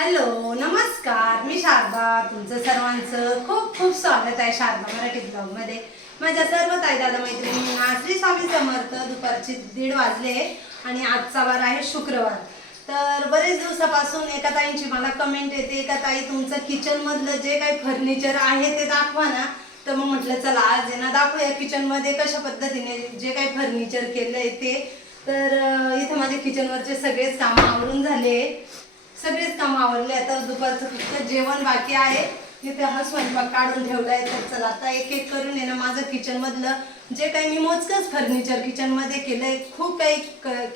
Hello नमस्कार, मी शारदा. तुमचं सर्वांचं खूप खूप स्वागत आहे शारदा मराठी ब्लॉगमध्ये. माझ्या सर्व ताई दादा मैत्रिणींना श्री स्वामी समर्थ. दुपारचे 1:30 वाजले आणि आजचा वार आहे शुक्रवार. तर बरेच दिवसापासून एका ताईंची मला कमेंट येते, एका ताई तुमचं किचन मधलं जे काही फर्निचर आहे ते दाखवा ना. तर मग म्हटलं चला आज आहे ना दाखवूया किचन मध्ये कशा पद्धतीने जे काही फर्निचर केलंय ते. तर इथं माझे किचनवरचे सगळेच काम आवरून झाले, सगळेच काम आवरले. आता दुपारचं फक्त जेवण बाकी आहे. इथे हा स्वयंपाक काढून ठेवलाय. तर चला आता एक एक करून आहे ना माझं किचन मधलं जे काही मी मोजकच फर्निचर किचन मध्ये केलंय, खूप काही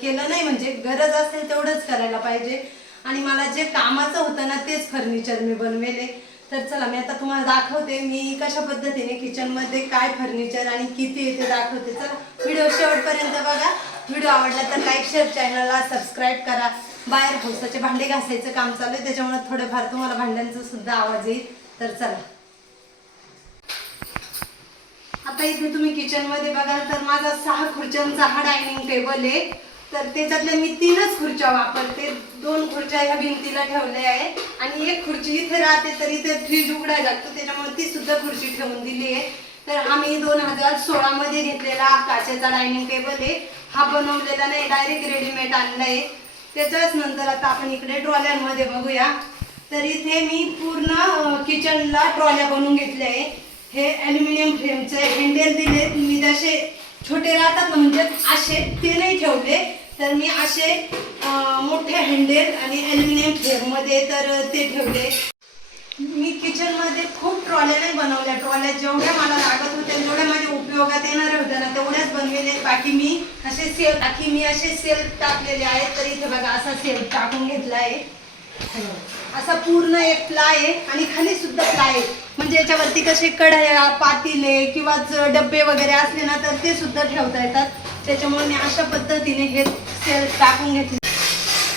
केलं नाही, म्हणजे गरज असेल तेवढंच करायला पाहिजे. आणि मला जे कामाचं होतं ना तेच फर्निचर मी बनवेले. तर चला मी आता तुम्हाला दाखवते मी कशा पद्धतीने किचन मध्ये काय फर्निचर आणि किती येते दाखवते. चला व्हिडिओ शेवटपर्यंत बघा. व्हिडिओ आवडला तर लाईक शेअर, चॅनलला सबस्क्राईब करा. बाहेर पावसाचे भांडे घासायचं काम चालू आहे, त्याच्यामुळे थोडेफार तुम्हाला भांड्यांचा सुद्धा आवाज येईल. तर चला आता इथे तुम्ही किचन मध्ये बघाल तर माझा 6 खुर्च्यांचा हा डायनिंग टेबल आहे. तर त्याच्यातल्या मी 3च खुर्च्या वापरते. 2 खुर्च्या ह्या भिंतीला ठेवल्या आहे आणि एक खुर्ची इथे राहते. तर इथे फ्रीज उघडायला लागतो त्याच्यामुळे ती सुद्धा खुर्ची ठेवून दिली आहे. तर आम्ही 2016 मध्ये घेतलेला काचेचा डायनिंग टेबल आहे. हा बनवलेला नाही, डायरेक्ट रेडीमेड आणलाय. त्याच्याच नंतर आता आपण इकडे ट्रॉल्यांमध्ये बघूया. तर इथे मी पूर्ण किचनला ट्रॉल्या बनवून घेतल्या आहे. हे ॲल्युमिनियम फ्रेमचे हँडल दिले. मी जसे छोटे राहतात ना, म्हणजे असे ते नाही ठेवले. तर मी असे मोठे हँडल आणि ॲल्युमिनियम फ्रेममध्ये तर ते ठेवले. मी किचनमध्ये खूप ट्रॉल्या नाही बनवल्या. ट्रॉल्या जेवढ्या मला लागत होत्या, जेवढ्या माझ्या उपयोगात येणाऱ्या होत्या ना तेवढ्याच बनवले. बाकी मी असे सेल टाकलेले आहेत. तर इथे बघा असा सेल टाकून घेतला आहे. असा पूर्ण एक प्लाय आहे आणि खाली सुद्धा प्लाय आहे. म्हणजे याच्यावरती कसे कढया, पातीले किंवा डब्बे वगैरे असले ना तर ते सुद्धा ठेवता येतात. त्याच्यामुळे मी अशा पद्धतीने हे सेल टाकून घेतले.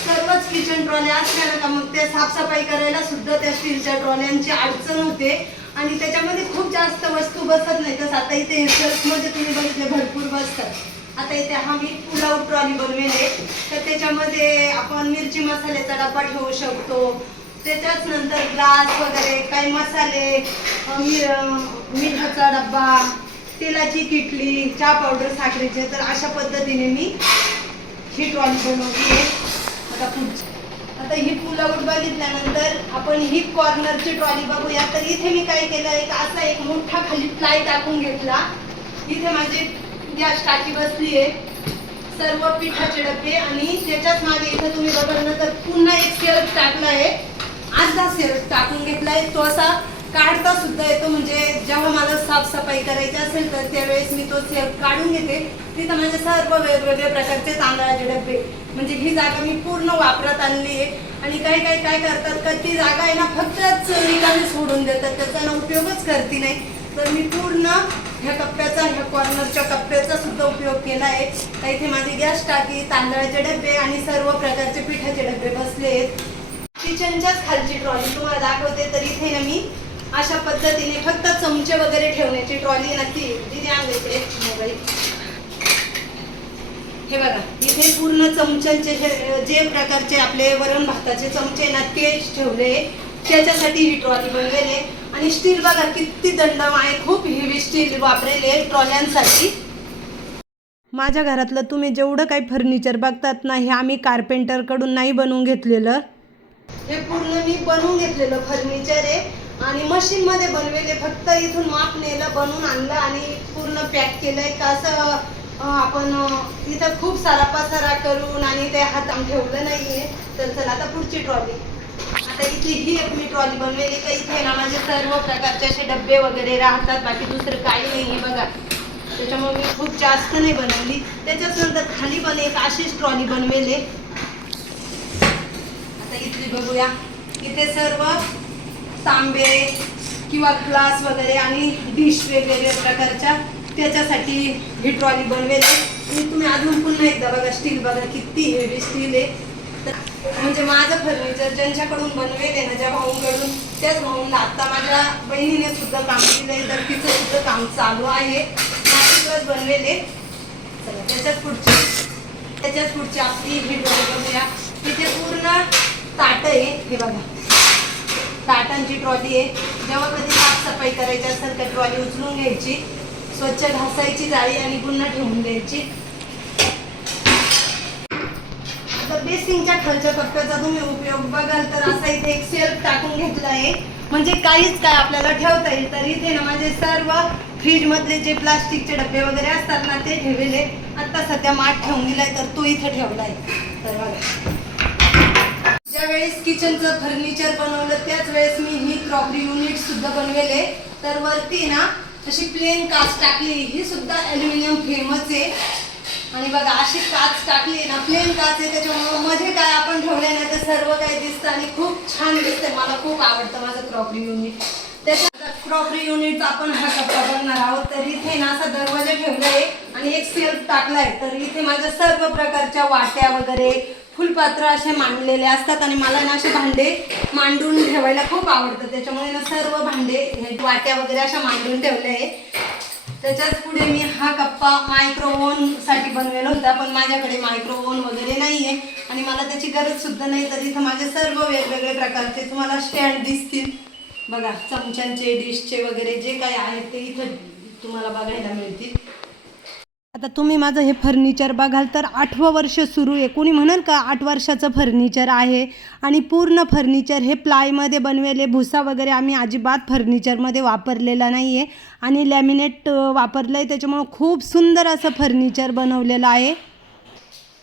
सर्वच किचन ट्रॉल्या असल्या ना का मग ते साफसफाई करायला सुद्धा त्या स्टीलच्या ट्रॉल्यांची अडचण होते आणि त्याच्यामध्ये खूप जास्त वस्तू बसत नाही. तसं आता इथे सेल्फमध्ये तुम्ही बघितले भरपूर बसतात. आता इथे हा मी पुलाव ट्रॉली बनवले. तर त्याच्यामध्ये आपण मिरची मसाल्याचा डबा ठेवू शकतो. त्याच्याच नंतर ग्लास वगैरे काही मसाले, मिठाचा डब्बा, तेलाची किटली, चहा पावडर, साखरेचे. तर अशा पद्धतीने मी ही ट्रॉली बनवली आहे. आता ही पुलाव बघितल्यानंतर आपण ही कॉर्नरची ट्रॉली बघूया. तर इथे मी काय केलं, एक मोठा खाली प्लाय टाकून घेतला. इथे माझी गॅस टाकी बसली आहे, सर्व पिठाचे डबे आणि त्याच्याच मागे इथे तुम्ही बघाल ना तर पुन्हा एक सेल्फ टाकला आहे. अर्धा सेल्फ टाकून घेतलाय. तो असा काढता सुद्धा येतो, म्हणजे जेव्हा मला साफसफाई करायची असेल तर त्यावेळेस मी तो सेल्फ काढून घेते. तिथं म्हणजे सर्व वेगवेगळ्या प्रकारचे तांदळाचे डबे, म्हणजे ही जागा मी पूर्ण वापरात आणली आहे. आणि काय करतात का ती जागा आहे ना फक्तच रिकामी सोडून देतात, त्याचा ना उपयोगच करते नाही. तर मी पूर्ण ह्या कॉर्नरच्या कप्प्याचा सुद्धा उपयोग केला आहे. तर इथे माझी गॅस टाकी, तांदळाचे डबे आणि सर्व प्रकारचे पिठाचे डबे बसले आहेत. किचनच्याच खालची ट्रॉली तुम्हाला दाखवते. तर इथे ना मी अशा पद्धतीने फक्त चमचे वगैरे ठेवण्याची ट्रॉली नक्की दिली आणले मोबाईल. हे बघा इथे पूर्ण चमच्यांचे जे प्रकारचे आपले वरण भाताचे चमचे ना तेच ठेवले. त्याच्यासाठी ही ट्रॉली बनवलेली. आणि स्टील बघा किती दंडम आहे, खूप हेवी स्टील वापरलेले ट्रॉल्यांसाठी. माझ्या घरातलं तुम्ही जेवढं काही फर्निचर बघतात ना हे आम्ही कार्पेंटर कडून नाही बनवून घेतलेलं. हे पूर्ण मी बनवून घेतलेलं फर्निचर आहे आणि मशीन मध्ये बनवलेले. फक्त इथून माप नेलं, बनवून आणलं आणि पूर्ण पॅक केलंय. का असं आपण इथं खूप सारा पसारा करून आणि ते हातात ठेवलं नाहीये. तर चला आता पुढची ट्रॉली. आता इथे ही एक मी ट्रॉली बनवलेली. का इथे ना माझे सर्व प्रकारचे असे डब्बे वगैरे राहतात, बाकी दुसरं काही नाही बघा. त्याच्यामुळे मी खूप जास्त नाही बनवली. त्याच्याच नंतर खाली पण एक अशीच ट्रॉली बनवले. आता इथली बघूया. इथे सर्व तांबे किंवा ग्लास वगैरे आणि डिश वेगवेगळ्या प्रकारच्या त्याच्यासाठी ही ट्रॉली बनवेल. आणि तुम्ही अजून पुन्हा एकदा बघा स्टील बघा किती हेवी स्टील आहे. म्हणजे माझं फर्निचर ज्यांच्याकडून बनवेल ना, ज्या भाऊंकडून, त्याच भाऊंना आता माझ्या बहिणीने सुद्धा काम केलंय. तर तिचं सुद्धा काम चालू आहे. नाशिकलाच बनवेले. चला त्याच्याच पुढची आपली ही ट्रॉली बघूया. तिथे पूर्ण ताट आहे. हे बघा ताटांची ट्रॉली आहे. जेव्हा कधी साफसफाई करायची असेल तर ट्रॉली उचलून घ्यायची, स्वच्छ घासायची जाळी आणि पुन्हा ठेवून द्यायची. आता बेसिंगच्या खालच्या कप्प्याचा तुम्ही उपयोग बघाल तर असा इथे एक सेल्फ टाकून घेतला आहे, म्हणजे काहीच काय आपल्याला ठेवता येईल. तर इथे ना माझे सर्व फ्रीज मधले जे प्लास्टिकचे डबे वगैरे असतात ना ते ठेवले. आता सध्या माठ ठेवून दिलाय तर तो इथे ठेवलाय. तर बघा, ज्यावेळेस किचनचं फर्निचर बनवलं त्याच वेळेस मी ही क्रॉकरी युनिट सुद्धा बनवेले. तर वरती ना अशी प्लेन काच टाकली, ही सुद्धा ॲल्युमिनियम फ्रेमच आहे. आणि बघा अशी काच टाकली ना, प्लेन काच आहे, त्याच्यामुळे मध्ये काय आपण ठेवले ना तर सर्व काही दिसतं आणि खूप छान दिसतंय. मला खूप आवडतं माझं क्रॉकरी युनिट. त्याच्या क्रॉकरी युनिटचा आपण हा कप्पा बघणार आहोत. तर इथे ना असा दरवाजा ठेवलाय आणि एक सेल्फ टाकलाय. तर इथे माझ्या सर्व प्रकारच्या वाट्या वगैरे फुलपात्र असे मांडलेले असतात आणि मला ना असे भांडे मांडून ठेवायला खूप आवडतं. त्याच्यामुळे ना सर्व भांडे वाट्या वगैरे अशा मांडून ठेवले आहे. त्याच्याच पुढे मी हा कप्पा मायक्रोओव्हन साठी बनवलेला होता, पण माझ्याकडे मायक्रोओव्हन वगैरे नाहीये आणि मला त्याची गरज सुद्धा नाही. तर इथं माझे सर्व वेगवेगळे प्रकारचे तुम्हाला स्टँड दिसतील बघा, चमच्यांचे, डिशचे वगैरे जे काही आहेत ते इथं तुम्हाला बघायला मिळतील. आता तुम्ही माझं हे फर्निचर बघाल तर 8वं वर्ष सुरू आहे. कोणी म्हणाल का 8 वर्षाचं फर्निचर आहे. आणि पूर्ण फर्निचर हे प्लायमध्ये बनवेले. भुसा वगैरे आम्ही अजिबात फर्निचरमध्ये वापरलेला नाही आहे आणि लॅमिनेट वापरलं आहे. त्याच्यामुळं खूप सुंदर असं फर्निचर बनवलेलं आहे.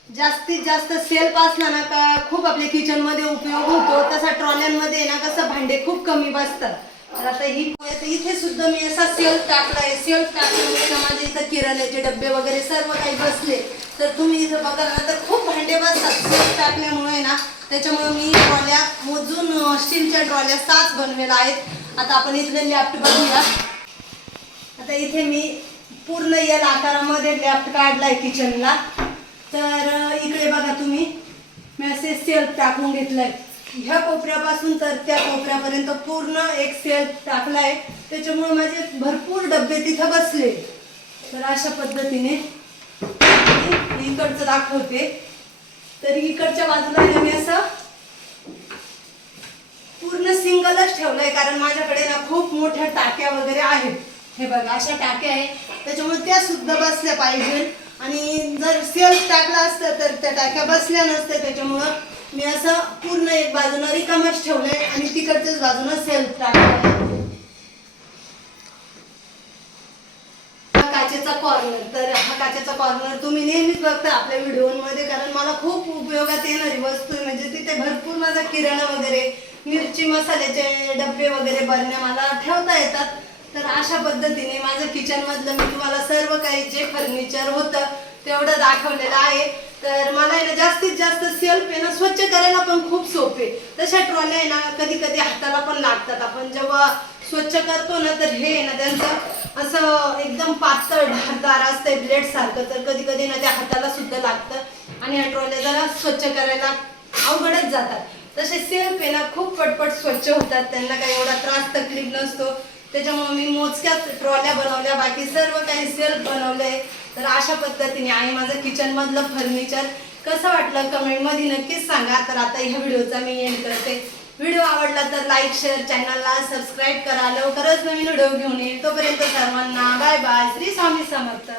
जास्तीत जास्त सेल्फ असला ना का खूप आपल्या किचनमध्ये उपयोग होतो. तसा ट्रॉल्यांमध्ये ना कसं भांडे खूप कमी बसतात. तर आता इथे सुद्धा मी असा सेल्फ टाकलाय. सेल्फ टाकल्यामुळे ना माझ्या इथं किराण्याचे डबे वगैरे सर्व काही बसले. तर तुम्ही इथं बघाल ना तर खूप भांडे बसतात सेल्फ टाकल्यामुळे ना. त्याच्यामुळे मी ट्रॉल्या मोजून स्टीलच्या ट्रॉल्या 7 बनवलेल्या आहेत. आता आपण इथले लॅफ्ट बघूया. आता इथे मी पूर्ण एल आकारामध्ये लॅफ्ट काढलाय किचनला. तर इकडे बघा तुम्ही, मी असे सेल्फ टाकून घेतलाय. ह्या कोपऱ्यापासून तर त्या कोपऱ्यापर्यंत पूर्ण एक सेल्फ टाकलाय. त्याच्यामुळे माझे भरपूर डबे तिथं बसले. तर अशा पद्धतीने इकडचं दाखवते. तर इकडच्या बाजूला मी असं पूर्ण सिंगलच ठेवलंय, कारण माझ्याकडे ना खूप मोठ्या टाक्या वगैरे आहेत. हे बघा अशा टाक्या आहे, त्याच्यामुळे त्या सुद्धा बसल्या पाहिजे. आणि जर सेल्फ टाकला असतं तर त्या टाक्या बसल्या नसत्या. त्याच्यामुळं मी असं पूर्ण एक बाजूला रिकामच ठेवलंय आणि तिकडच्याच बाजूला सेल्फ टाकलाय. काचेचा कॉर्नर, तर हा काचेचा कॉर्नर तुम्ही नेहमीच बघता आपल्या व्हिडिओमध्ये, कारण मला खूप उपयोगात येणारी वस्तू आहे. म्हणजे तिथे भरपूर माझा किराणा वगैरे, मिरची मसाल्याचे डबे वगैरे बरण्या मला ठेवता येतात. तर अशा पद्धतीने माझं किचन मधलं मी तुम्हाला सर्व काही जे फर्निचर होतं तेवढं दाखवलेलं आहे. तर मला आहे ना जास्तीत जास्त सेल्फ आहे ना स्वच्छ करायला पण खूप सोपे. तशा ट्रॉल्या आहे ना कधी कधी हाताला पण लागतात. आपण जेव्हा स्वच्छ करतो ना तर हे ना त्यांचं असं एकदम पातळ धारदार असतंय ब्लेड सारखं. तर कधी कधी ना त्या हाताला सुद्धा लागतं आणि ह्या ट्रॉल्या जरा स्वच्छ करायला अवघडच जातात. तसे सेल्फ आहे ना खूप पटपट स्वच्छ होतात, त्यांना काही एवढा त्रास तकलीफ नसतो. त्याच्यामुळे मी मोजक्याच ट्रॉल्या बनवल्या, बाकी सर्व काही सेल्फ बनवलंय. तर अशा पद्धतीने आहे माझं किचन मधलं फर्निचर. कसं वाटलं कमेंटमध्ये नक्कीच सांगा. तर आता ह्या व्हिडिओचा मी एंड करते. व्हिडिओ आवडला तर लाईक, शेअर, चॅनलला सबस्क्राईब करा. लवकरच नवीन व्हिडिओ घेऊन येईल. तोपर्यंत सर्वांना बाय बाय. श्री स्वामी समर्थ.